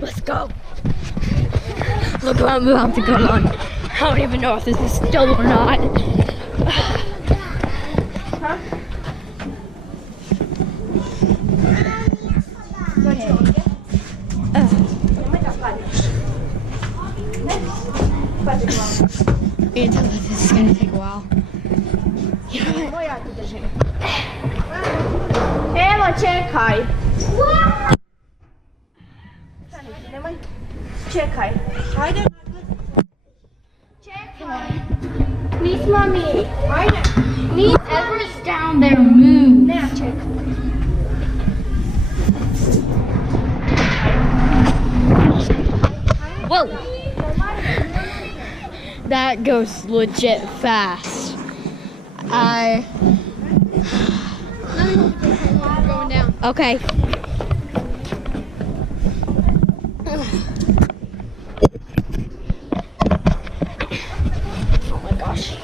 Let's go. Look what I'm about to go on. I don't even know if this is still or not. You can tell that this is gonna take a while. Evo, čekaj. Čekaj. Ajde. Čekaj. Nismo mi. Ajde. Whoever's down there, move. Ne, čekaj. Whoa! That goes legit fast. Going down. Okay. Oh my gosh.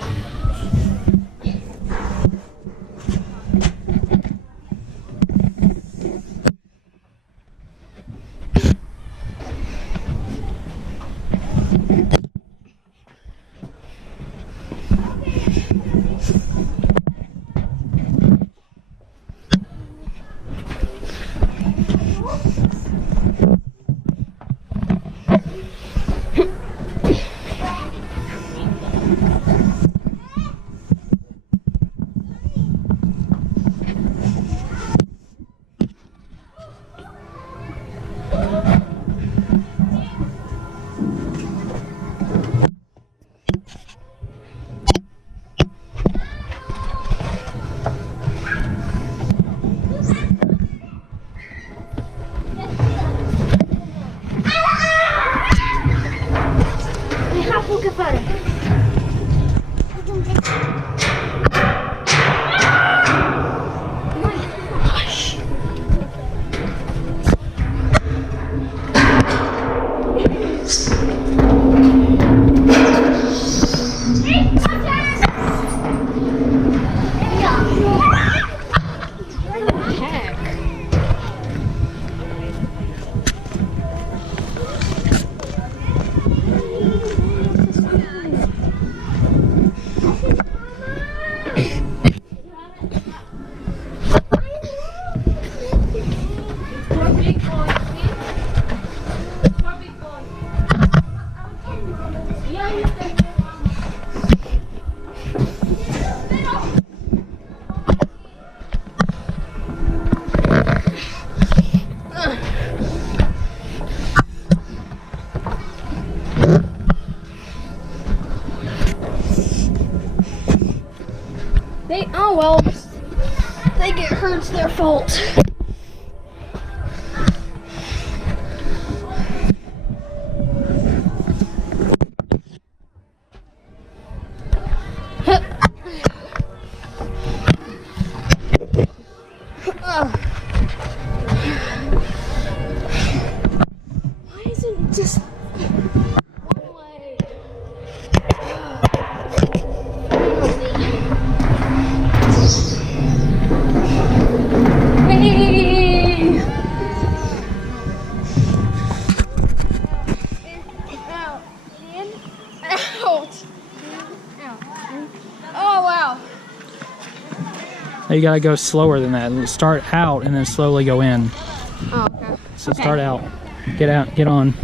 Oh well, they get hurt, it's their fault. Why isn't it just one way? You gotta go slower than that. Start out and then slowly go in. Oh, okay. So start out. Get out. Get on.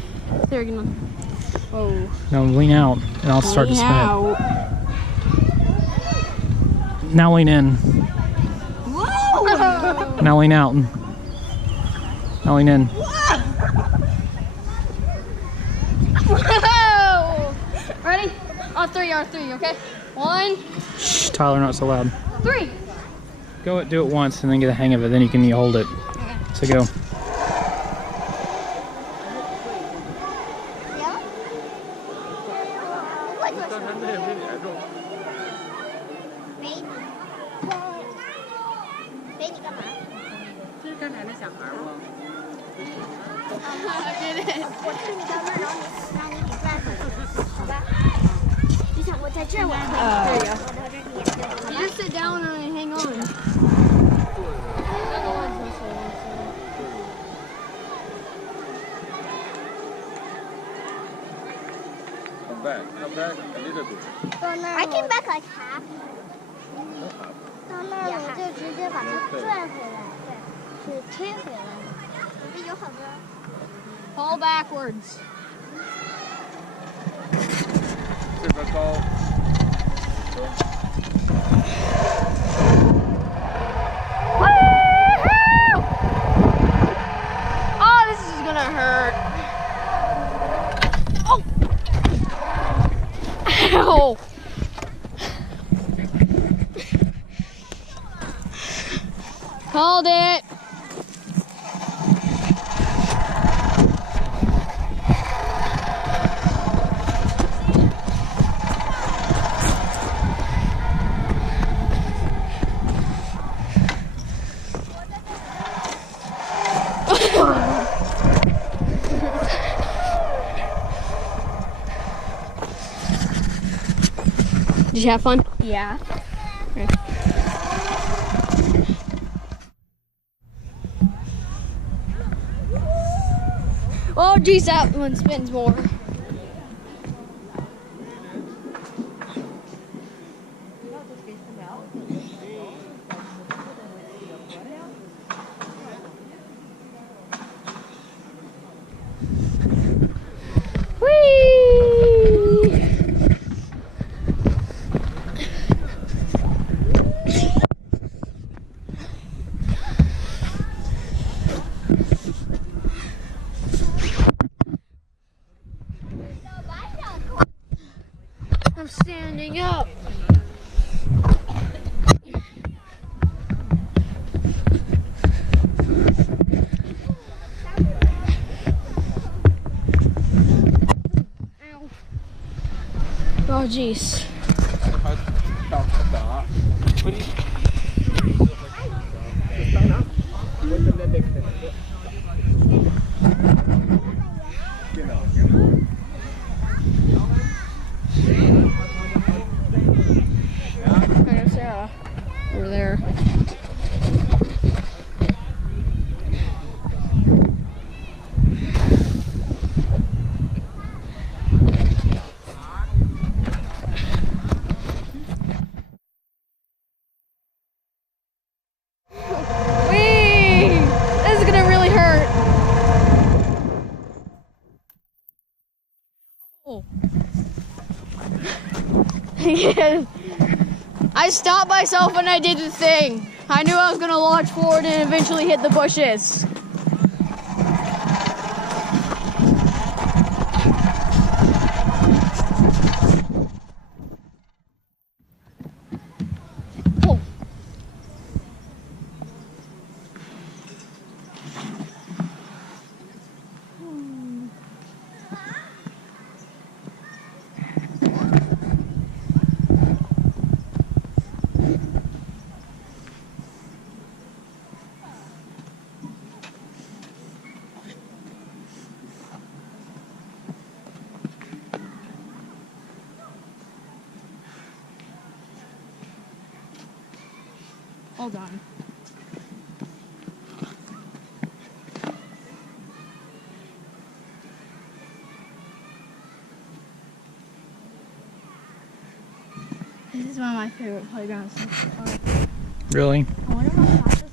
There you go. Oh. No, lean out and I'll start to spin it. Now lean in. Whoa! Now lean out. Now lean in. Whoa! Ready? On three, okay? 1, Shh, Tyler, not so loud. 3. Go do it once and then get the hang of it. Then you can hold it. Okay. So go. There you go. You just sit down and hang on. back. Come back a little bit. I came back like half. 到那儿我就直接把它拽回来，对，是推回来的。有好多。Fall backwards. 这个高。Oh, this is gonna hurt. Oh! Ow! Hold it. Did you have fun? Yeah. Okay. Oh geez, that one spins more. I'm standing up. Oh jeez. Sarah, over there. This is gonna really hurt. Oh. I stopped myself when I did the thing. I knew I was gonna launch forward and eventually hit the bushes. Oh. Hold on. This is one of my favorite playgrounds so far. Really? I wonder how fast this